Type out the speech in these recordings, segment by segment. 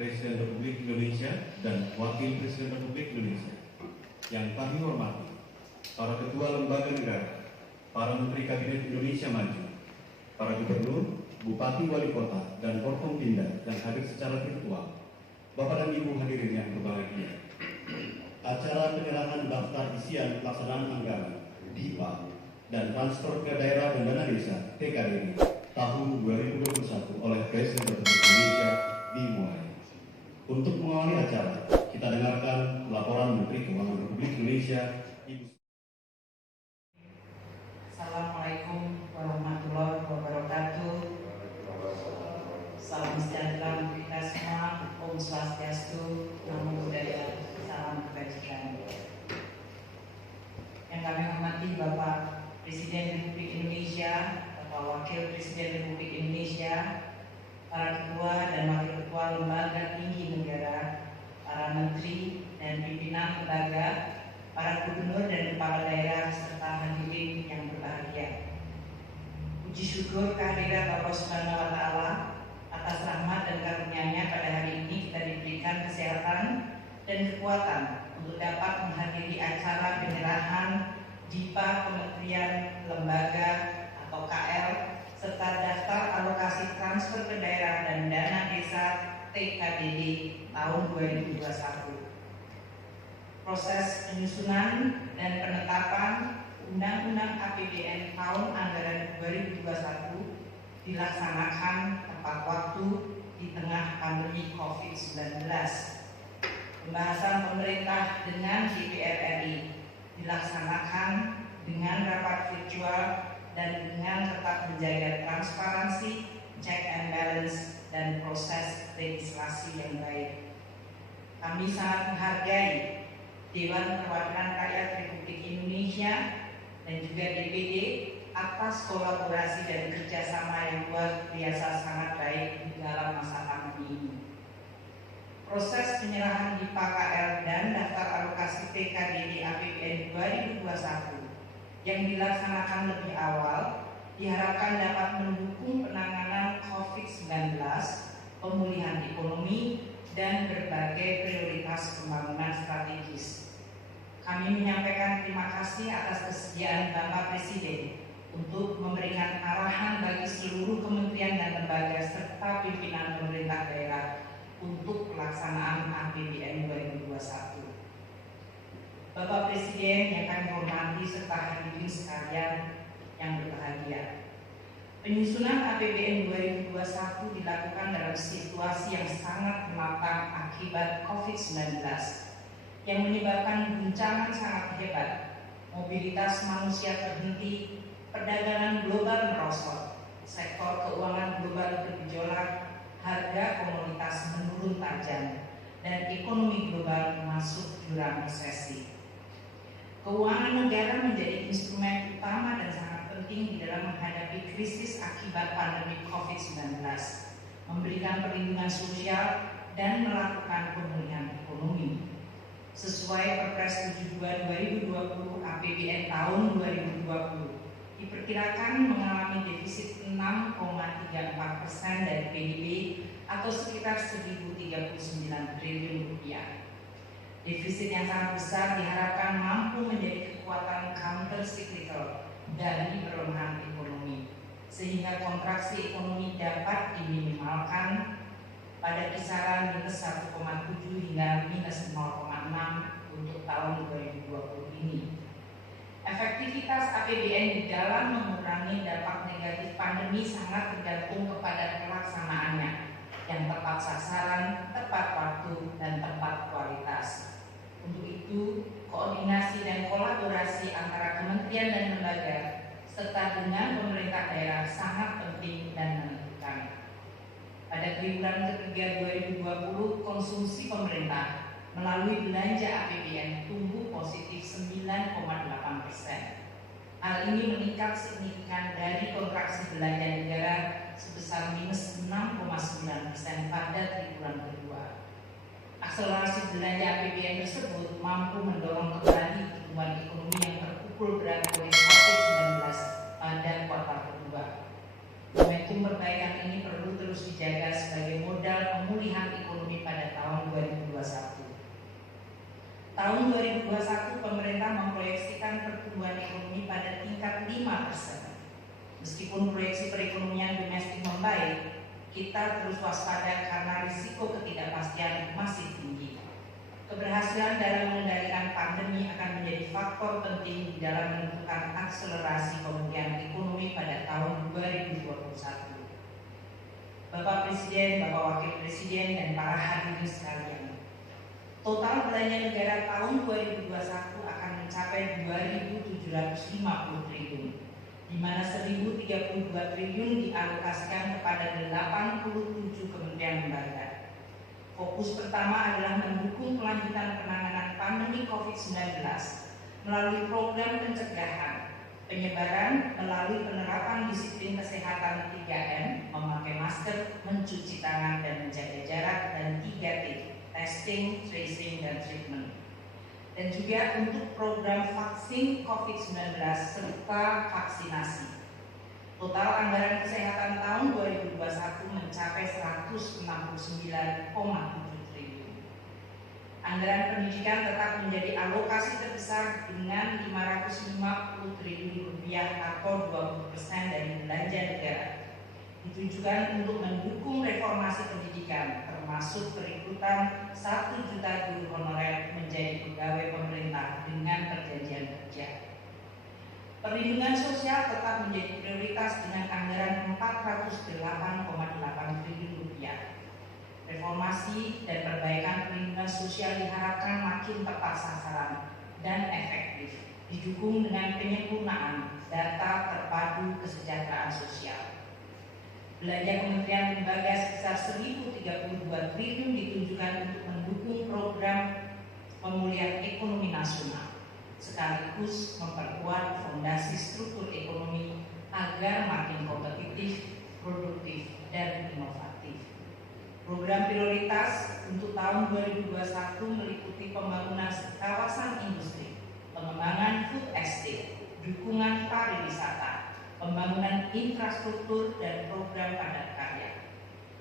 Presiden Republik Indonesia dan Wakil Presiden Republik Indonesia. Yang kami hormati para Ketua Lembaga Negara, para Menteri Kabinet Indonesia Maju, para Gubernur, Bupati, Wali Kota, dan Forkompinda yang hadir secara virtual, Bapak dan Ibu hadirin yang berbahagia. Acara penyerahan daftar isian pelaksanaan anggaran DIPA dan transfer ke daerah dan dana desa TKDD tahun 2021 oleh Presiden Republik Indonesia dimulai. Untuk mengawali acara, kita dengarkan laporan Menteri Keuangan Republik Indonesia, Ibu. Assalamualaikum warahmatullahi wabarakatuh. Salam sejahtera untuk kita semua. Om Swastiastu, Namo Buddhaya, salam kebajikan. Yang kami hormati Bapak Presiden Republik Indonesia, Bapak Wakil Presiden Republik Indonesia, para ketua dan wakil ketua lembaga tinggi negara, para menteri dan pimpinan lembaga, para gubernur dan kepala daerah, serta hadirin yang berbahagia. Puji syukur kehadiran Allah Subhanahu wa Ta'ala atas rahmat dan karunia-Nya pada hari ini kita diberikan kesehatan dan kekuatan untuk dapat menghadiri acara penyerahan DIPA Kementerian Lembaga atau KL serta daftar alokasi transfer ke daerah dan dana desa TKDD tahun 2021. Proses penyusunan dan penetapan Undang-Undang APBN tahun anggaran 2021 dilaksanakan tepat waktu di tengah pandemi COVID-19. Pembahasan pemerintah dengan DPR RI dilaksanakan dengan rapat virtual dan dengan tetap menjaga transparansi, check and balance, dan proses legislasi yang baik. Kami sangat menghargai Dewan Perwakilan Rakyat Republik Indonesia dan juga DPD atas kolaborasi dan kerjasama yang luar biasa sangat baik di dalam masa pandemi ini. Proses penyerahan DIPA KL dan daftar alokasi TKDD APBN 2021 yang dilaksanakan lebih awal diharapkan dapat mendukung penanganan COVID-19, pemulihan ekonomi, dan berbagai prioritas pembangunan strategis. Kami menyampaikan terima kasih atas kesediaan Bapak Presiden untuk memberikan arahan bagi seluruh kementerian dan lembaga serta pimpinan pemerintah daerah untuk pelaksanaan APBN 2021. Bapak Presiden yang kami hormati serta hadirin sekalian yang berbahagia. Penyusunan APBN 2021 dilakukan dalam situasi yang sangat menantang akibat COVID-19 yang menyebabkan guncangan sangat hebat, mobilitas manusia terhenti, perdagangan global merosot, sektor keuangan global bergejolak, harga komoditas menurun tajam, dan ekonomi global masuk jurang resesi. Keuangan negara menjadi instrumen utama dan sangat penting di dalam menghadapi krisis akibat pandemi COVID-19, memberikan perlindungan sosial, dan melakukan pemulihan ekonomi. Sesuai Perpres 72/2020 APBN tahun 2020, diperkirakan mengalami defisit 6,34% dari PDB atau sekitar 1.039 triliun rupiah. Defisit yang sangat besar diharapkan mampu menjadi kekuatan counter cyclical dari perlemahan ekonomi, sehingga kontraksi ekonomi dapat diminimalkan pada kisaran minus 1,7 hingga minus 0,6 untuk tahun 2020 ini. Efektivitas APBN di dalam mengurangi dampak negatif pandemi sangat tergantung kepada pelaksanaannya yang tepat sasaran, tepat waktu, dan tepat kualitas. Untuk itu, koordinasi dan kolaborasi antara kementerian dan lembaga serta dengan pemerintah daerah sangat penting dan menentukan. Pada triwulan ketiga 2020, konsumsi pemerintah melalui belanja APBN tumbuh positif 9,8%. Hal ini meningkat signifikan dari kontraksi belanja negara sebesar minus 6,9% pada triwulan kedua. Akselerasi belanja APBN tersebut mampu mendorong kembali pertumbuhan ekonomi yang terpukul berat oleh COVID-19 pada kuartal kedua. Momentum perbaikan ini perlu terus dijaga sebagai modal pemulihan ekonomi pada tahun 2021. Tahun 2021 pemerintah memproyeksikan pertumbuhan ekonomi pada tingkat 5%. Meskipun proyeksi perekonomian domestik membaik, kita terus waspada karena risiko ketidakpastian masih tinggi. Keberhasilan dalam mengendalikan pandemi akan menjadi faktor penting di dalam menentukan akselerasi pemulihan ekonomi pada tahun 2021. Bapak Presiden, Bapak Wakil Presiden, dan para hadirin sekalian, total belanja negara tahun 2021 akan mencapai 2.750 triliun, di mana 1.032 triliun dialokasikan kepada 87 kementerian lembaga. Fokus pertama adalah mendukung kelanjutan penanganan pandemi COVID-19 melalui program pencegahan, penyebaran melalui penerapan disiplin kesehatan 3M, memakai masker, mencuci tangan dan menjaga jarak, dan 3T, testing, tracing, dan treatment. Dan juga untuk program vaksin COVID-19 serta vaksinasi. Total anggaran kesehatan tahun 2021 mencapai 169,7 triliun. Anggaran pendidikan tetap menjadi alokasi terbesar dengan 550 triliun rupiah atau 20% dari belanja negara. Ditujukan untuk mendukung reformasi pendidikan, termasuk perekrutan 1 juta guru honorer menjadi pegawai pemerintah dengan perjanjian kerja. Perlindungan sosial tetap menjadi prioritas dengan anggaran 408,8 triliun rupiah. Reformasi dan perbaikan perlindungan sosial diharapkan makin tepat sasaran dan efektif, didukung dengan penyempurnaan data terpadu kesejahteraan sosial. Belanja kementerian lembaga sebesar 1.032 triliun ditunjukkan untuk mendukung program pemulihan ekonomi nasional, sekaligus memperkuat fondasi struktur ekonomi agar makin kompetitif, produktif, dan inovatif. Program prioritas untuk tahun 2021 meliputi pembangunan kawasan industri, pengembangan food estate, dukungan pariwisata, pembangunan infrastruktur, dan program padat karya.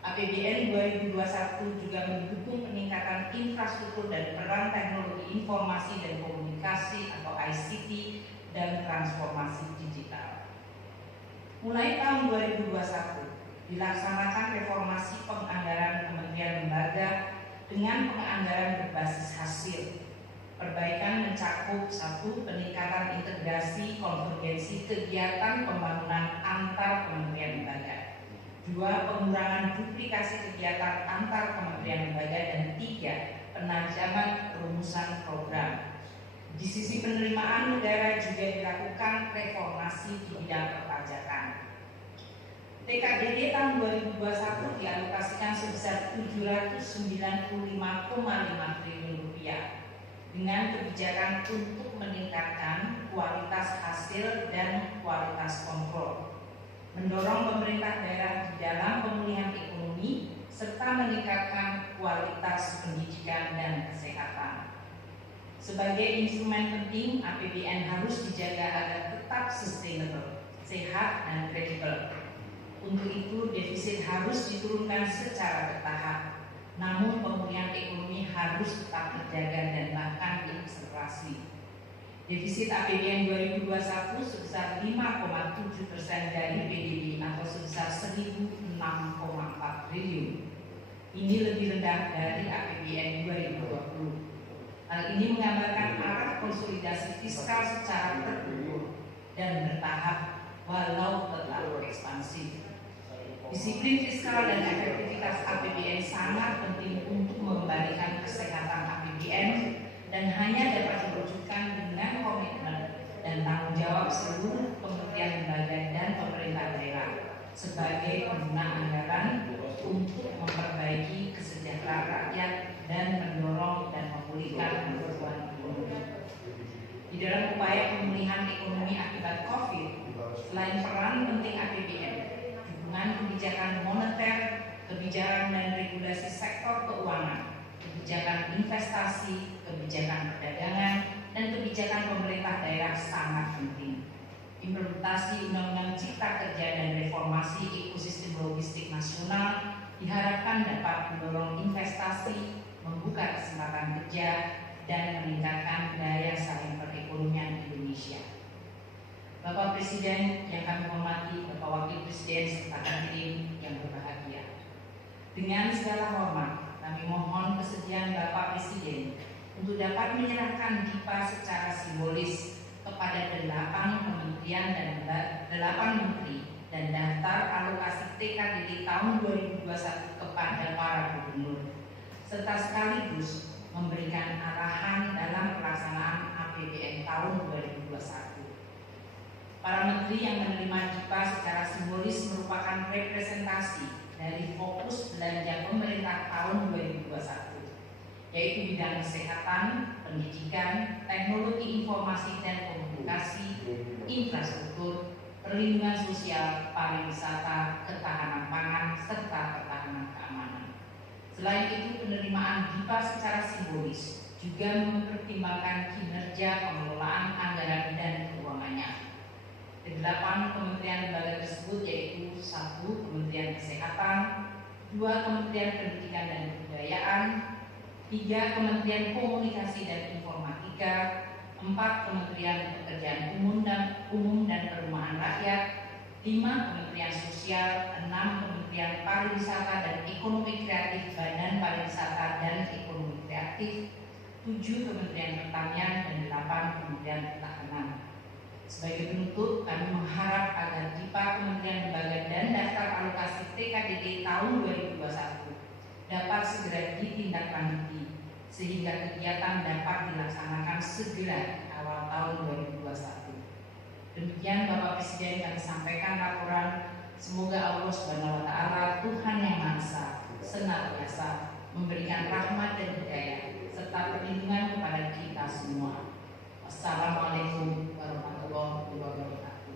APBN 2021 juga mendukung peningkatan infrastruktur dan peran teknologi informasi dan komunikasi atau ICT dan transformasi digital. Mulai tahun 2021 dilaksanakan reformasi penganggaran kementerian lembaga dengan penganggaran berbasis hasil. Perbaikan mencakup 1. Peningkatan integrasi konvergensi kegiatan pembangunan antar kementerian lembaga. 2. Pengurangan duplikasi kegiatan antar kementerian lembaga, dan 3. Penajaman perumusan program. Di sisi penerimaan negara juga dilakukan reformasi di bidang perpajakan. TKDD tahun 2021 dialokasikan sebesar 795,5 triliun rupiah dengan kebijakan untuk meningkatkan kualitas hasil dan kualitas kontrol, mendorong pemerintah daerah di dalam pemulihan ekonomi, serta meningkatkan kualitas pendidikan dan kesehatan. Sebagai instrumen penting, APBN harus dijaga agar tetap sustainable, sehat, dan kredibel. Untuk itu, defisit harus diturunkan secara bertahap, namun pemulihan ekonomi harus tetap terjaga dan bahkan diakselerasi. Defisit APBN 2021 sebesar 5,7% dari PDB atau sebesar 1.006,4 triliun. Ini lebih rendah dari APBN 2020. Hal ini menggambarkan arah konsolidasi fiskal secara terukur dan bertahap walau tetap ekspansif. Disiplin fiskal dan efektivitas APBN sangat penting untuk mengembalikan kesehatan APBN dan hanya dapat diwujudkan dengan komitmen dan tanggung jawab seluruh kementerian lembaga dan pemerintah daerah sebagai pengguna anggaran untuk memperbaiki kesejahteraan rakyat dan mendorong dan memulihkan pertumbuhan ekonomi. Di dalam upaya pemulihan ekonomi akibat COVID, selain peran penting APBN, dukungan kebijakan moneter, kebijakan dan regulasi sektor keuangan, kebijakan investasi, kebijakan perdagangan, dan kebijakan pemerintah daerah sangat penting. Implementasi Undang-Undang Cipta Kerja dan reformasi ekosistem logistik nasional diharapkan dapat mendorong investasi, membuka kesempatan kerja, dan meningkatkan daya saing perekonomian Indonesia. Bapak Presiden yang kami hormati, Bapak Wakil Presiden serta hadirin yang berbahagia. Dengan segala hormat, kami mohon kesediaan Bapak Presiden untuk dapat menyerahkan DIPA secara simbolis kepada 8 kementerian dan 8 menteri dan daftar alokasi TKDD tahun 2021 kepada para gubernur, serta sekaligus memberikan arahan dalam pelaksanaan APBN tahun 2021. Para menteri yang menerima DIPA secara simbolis merupakan representasi dari fokus belanja pemerintah tahun 2021, yaitu bidang kesehatan, pendidikan, teknologi informasi dan komunikasi, infrastruktur, perlindungan sosial, pariwisata, ketahanan pangan, serta ketahanan keamanan. Selain itu, penerimaan DIPA secara simbolis juga mempertimbangkan kinerja pengelolaan anggaran dan keuangannya. 8 kementerian lembaga tersebut yaitu 1 Kementerian Kesehatan, 2 Kementerian Pendidikan dan Kebudayaan, 3 Kementerian Komunikasi dan Informatika, 4 Kementerian Pekerjaan Umum dan Perumahan Rakyat, 5 Kementerian Sosial, 6 Kementerian Pariwisata dan Ekonomi Kreatif Badan Pariwisata dan Ekonomi Kreatif, 7 Kementerian Pertanian, dan 8 Kementerian Pertahanan. Sebagai penutup, kami mengharap agar DIPA Kementerian Lembaga dan daftar alokasi TKDD tahun 2021 dapat segera ditindaklanjuti sehingga kegiatan dapat dilaksanakan segera di awal tahun 2021. Demikian Bapak Presiden kami sampaikan laporan. Semoga Allah Subhanahu wa Ta'ala, Tuhan yang Maha Esa, senantiasa memberikan rahmat dan hidayah serta perlindungan kepada kita semua. Wassalamualaikum warahmatullahi wabarakatuh.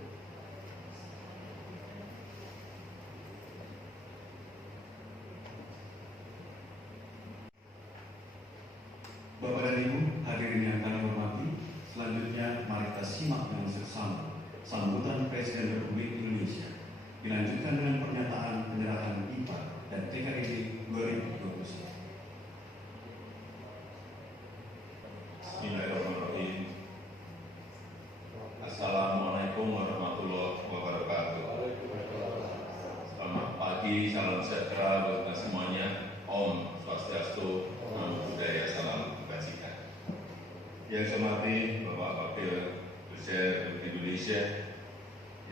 Bapak dan Ibu, hadirin yang kami hormati, selanjutnya mari kita simak dengan seksama sambutan Presiden Republik Indonesia, dilanjutkan dengan pernyataan penyerahan DIPA dan TKDD 2021. Bismillahirrahmanirrahim. Assalamualaikum warahmatullahi wabarakatuh. Selamat pagi, salam sejahtera buat kita semuanya. Om Swastiastu, Namo Buddhaya, salam kebajikan. Yang saya hormati Bapak Wakil Presiden Republik Indonesia,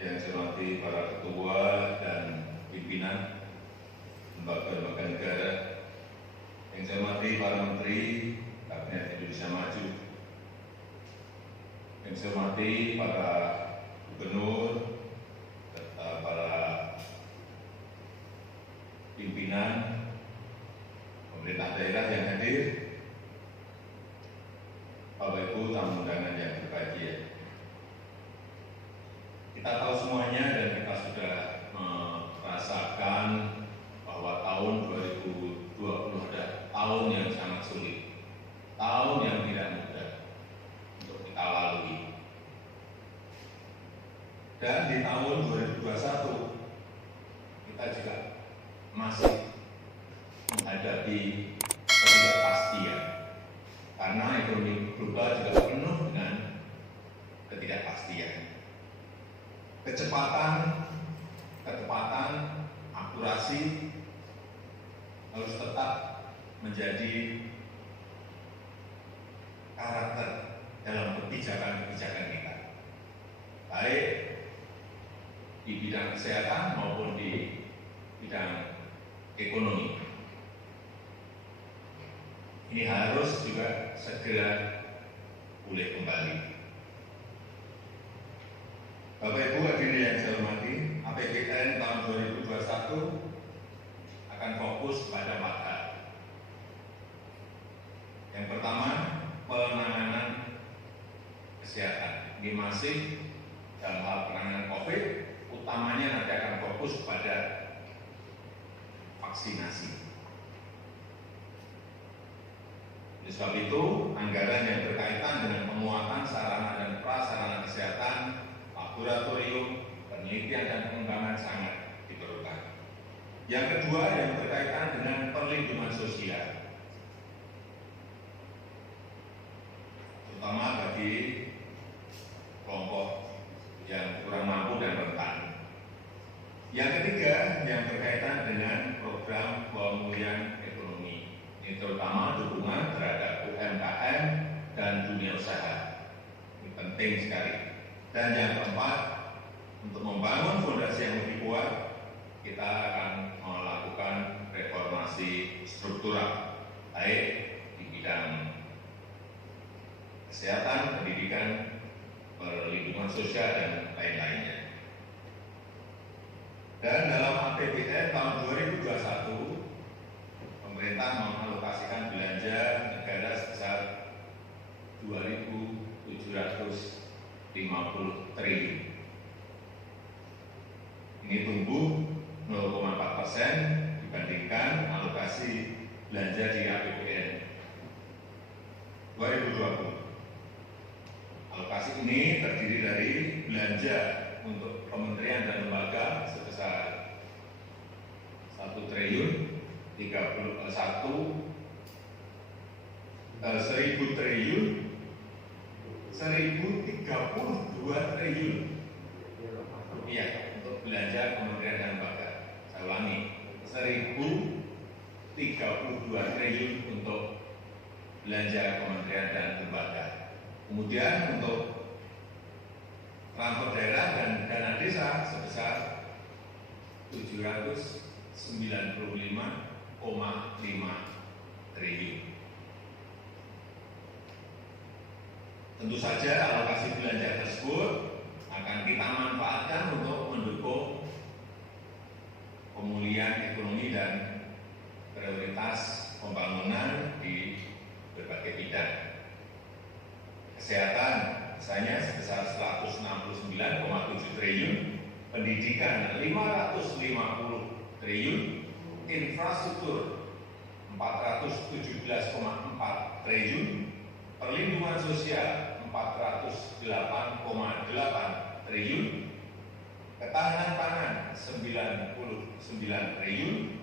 yang saya hormati para ketua dan pimpinan lembaga-lembaga negara, yang saya hormati para menteri Kabinet Indonesia Maju, yang saya hormati para gubernur, serta para pimpinan pemerintah daerah yang hadir, Bapak Ibu tamu undangan yang berbahagia. Kita tahu semuanya dan kita sudah merasakan bahwa tahun 2020 adalah tahun yang sangat sulit, tahun yang tidak mudah untuk kita lalui. Dan di tahun 2021 kita juga masih menghadapi ketidakpastian, karena ekonomi global juga penuh dengan ketidakpastian. Ketepatan, akurasi harus tetap menjadi karakter dalam kebijakan-kebijakan kita, baik di bidang kesehatan maupun di bidang ekonomi. Ini harus juga segera pulih kembali. Bapak Ibu hadirin yang saya hormati, APBN tahun 2021 akan fokus pada 4 hal. Yang pertama, penanganan kesehatan. Ini masih dalam hal penanganan COVID, utamanya nanti akan fokus pada vaksinasi. Oleh sebab itu, anggaran yang berkaitan dengan penguatan sarana dan prasarana kesehatan, laboratorium, penelitian dan pengembangan sangat diperlukan. Yang kedua yang berkaitan dengan perlindungan sosial, terutama bagi kelompok yang kurang mampu dan rentan. Yang ketiga yang berkaitan dengan program pemulihan ekonomi, ini terutama dukungan terhadap UMKM dan dunia usaha. Ini penting sekali. Dan yang keempat, untuk membangun fondasi yang lebih kuat, kita akan melakukan reformasi struktural, baik di bidang kesehatan, pendidikan, perlindungan sosial, dan lain-lainnya. Dan dalam APBN tahun 2021, pemerintah mengalokasikan belanja negara sebesar 2.750 triliun. Ini tumbuh 0,4% dibandingkan alokasi belanja di APBN 2020. Alokasi ini terdiri dari belanja untuk kementerian dan lembaga sebesar 1 triliun 1000 triliun 1032 triliun rupiah untuk belanja kementerian dan lembaga. Saya ulangi, 1032 triliun untuk belanja kementerian dan lembaga. Kemudian untuk transfer daerah dan dana desa sebesar 795,5 triliun. Tentu saja alokasi belanja tersebut akan kita manfaatkan untuk mendukung pemulihan ekonomi dan prioritas pembangunan di berbagai bidang. Kesehatan misalnya sebesar 169,7 triliun, pendidikan 550 triliun, infrastruktur 417,4 triliun, perlindungan sosial 408,8 triliun, ketahanan pangan 99 triliun,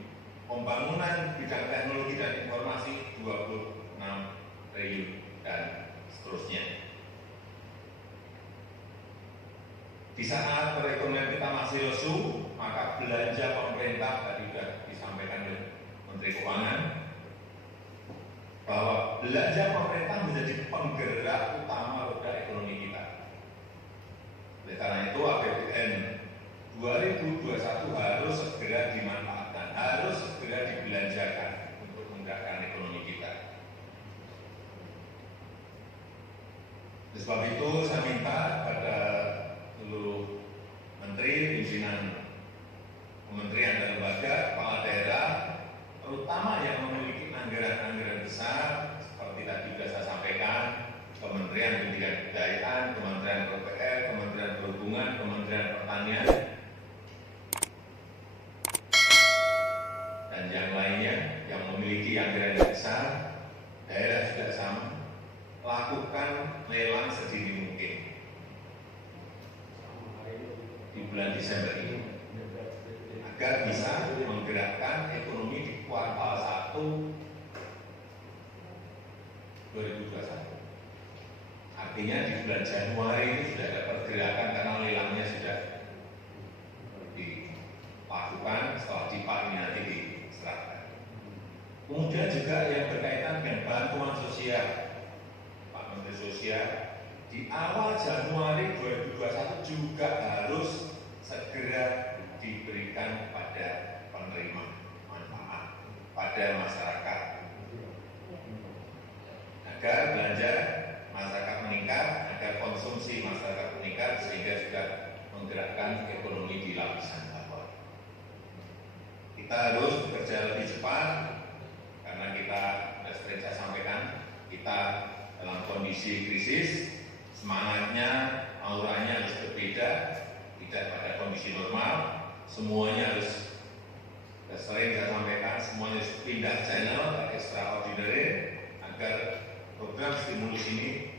pembangunan bidang teknologi dan informasi 26 triliun, dan seterusnya. Di saat perekonomian kita masih lesu, maka belanja pemerintah tadi sudah disampaikan oleh Menteri Keuangan bahwa belanja pemerintah menjadi penggerak utama roda ekonomi kita. Oleh karena itu APBN 2021 harus segera dimanfaatkan, harus segera dibelanjakan untuk menggerakkan ekonomi kita. Oleh sebab itu saya minta pada seluruh menteri, pimpinan kementerian dan lembaga, kepala daerah, terutama yang memiliki anggaran-anggaran besar, seperti tadi sudah saya sampaikan, Kementerian Pendidikan dan Kebudayaan, Kementerian PUPR, Kementerian Perhubungan, Kementerian Pertanian, dan yang lainnya yang memiliki anggaran yang besar, daerah juga sama, lakukan lelang sedini mungkin di bulan Desember ini agar bisa menggerakkan ekonomi di kuartal 1 2021. Artinya di bulan Januari itu sudah ada pergerakan karena lelangnya sudah dilakukan, setelah DIPA ini nanti diserahkan. Kemudian juga yang berkaitan dengan bantuan sosial, Pak Menteri Sosial, di awal Januari 2021 juga harus segera diberikan pada penerima manfaat, pada masyarakat, agar belanja masyarakat meningkat, agar konsumsi masyarakat meningkat, sehingga juga menggerakkan ekonomi di lapisan bawah. Kita harus bekerja lebih cepat, karena kita, sering saya sampaikan, kita dalam kondisi krisis, semangatnya, auranya harus berbeda, tidak pada kondisi normal. Semuanya harus, sering saya sampaikan, semuanya harus pindah channel extraordinary agar program stimulus ini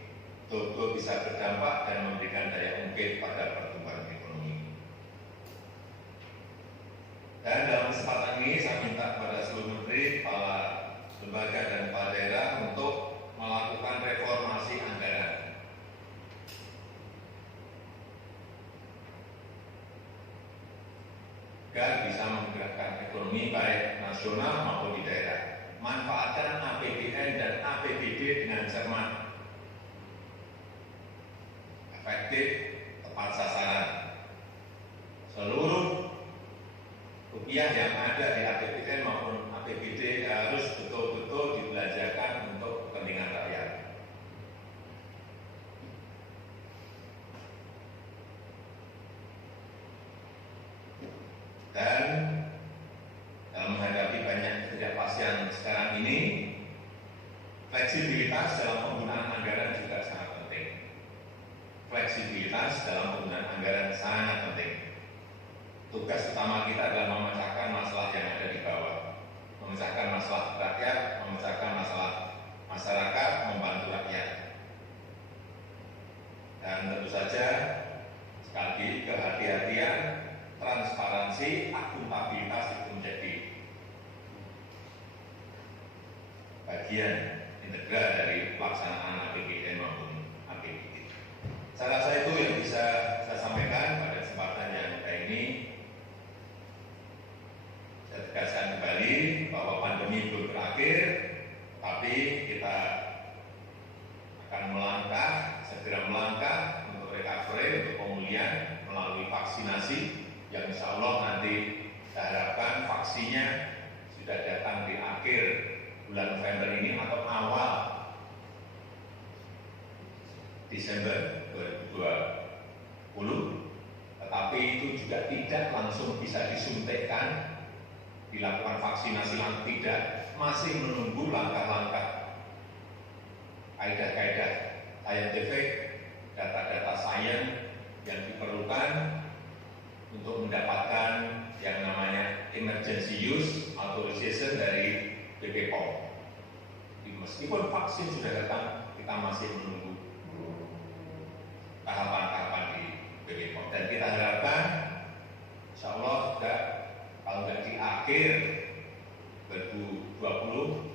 betul-betul bisa berdampak dan memberikan daya ungkit pada pertumbuhan ekonomi. Dan dalam kesempatan ini saya minta kepada seluruh menteri, kepala lembaga dan kepala daerah untuk melakukan reformasi anggaran. Agar bisa menggerakkan ekonomi baik nasional maupun di daerah. Manfaatkan APBN dan APBD dengan cermat, efektif, tepat sasaran. Seluruh rupiah yang ada di APBN maupun APBD harus betul-betul dibelanjakan untuk kepentingan rakyat. Dan dalam menghadapi banyak ketidakpastian sekarang ini, fleksibilitas dalam penggunaan anggaran juga sangat penting. Fleksibilitas dalam penggunaan anggaran sangat penting. Tugas utama kita adalah memecahkan masalah yang ada di bawah, memecahkan masalah rakyat, memecahkan masalah masyarakat, membantu rakyat. Dan tentu saja, sekali lagi kehati-hatian, transparansi, akuntabilitas itu menjadi bagian integral dari pelaksanaan APBN maupun APBD. Saya rasa itu yang bisa saya sampaikan pada kesempatan yang kayak ini. Saya tegaskan kembali bahwa pandemi belum berakhir, tapi kita akan melangkah, segera melangkah untuk recovery, untuk pemulihan melalui vaksinasi yang insya Allah nanti saya harapkan vaksinnya sudah datang di akhir bulan November ini atau awal Desember 2020, tetapi itu juga tidak langsung bisa disuntikkan, dilakukan vaksinasi langsung tidak, masih menunggu langkah-langkah kaidah-kaidah scientific, data-data sains yang diperlukan untuk mendapatkan yang namanya emergency use authorization dari BPOM. Meskipun vaksin sudah datang, kita masih menunggu tahapan-tahapan di BPOM. Dan kita harapkan, insya Allah juga kalau tidak di akhir 2020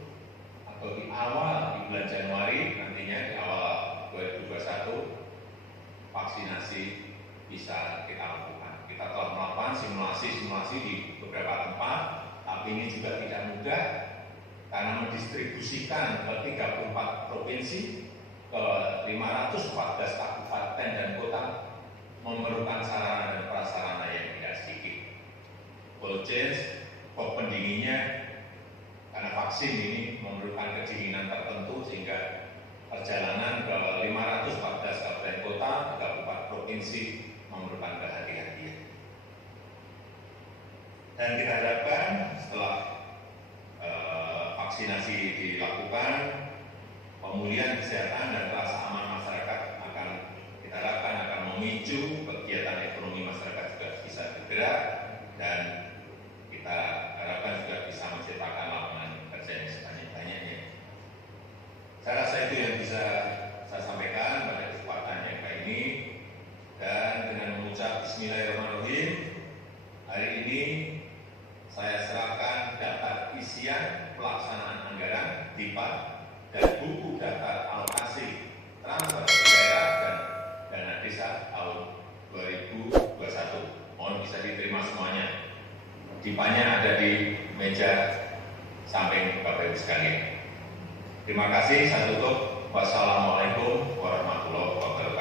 atau di awal di bulan Januari nantinya di awal 2021 vaksinasi bisa kita lakukan. Kita telah melakukan simulasi-simulasi di beberapa tempat, tapi ini juga tidak mudah karena mendistribusikan ke 34 provinsi, ke 514 kabupaten dan kota memerlukan sarana dan prasarana yang tidak sedikit. Cold chain, kok pendinginnya, karena vaksin ini memerlukan kedinginan tertentu sehingga perjalanan ke 514 kabupaten kota, 34 provinsi memerlukan kehati-hatian. Dan kita harapkan setelah vaksinasi dilakukan, pemulihan kesehatan dan rasa aman masyarakat akan kita harapkan akan memicu kegiatan ekonomi masyarakat juga bisa bergerak, dan kita harapkan juga bisa menciptakan lapangan kerja yang sebanyak-banyaknya. Saya rasa itu yang bisa saya sampaikan pada kesempatan yang kali ini. Dan dengan mengucap Bismillahirrahmanirrahim, hari ini saya serahkan daftar isian pelaksanaan anggaran DIPA dan buku daftar alokasi transfer ke daerah dan dana desa tahun 2021. Mohon bisa diterima semuanya. DIPA-nya ada di meja samping Bapak Ibu sekalian. Terima kasih. Saya tutup. Wassalamualaikum warahmatullahi wabarakatuh.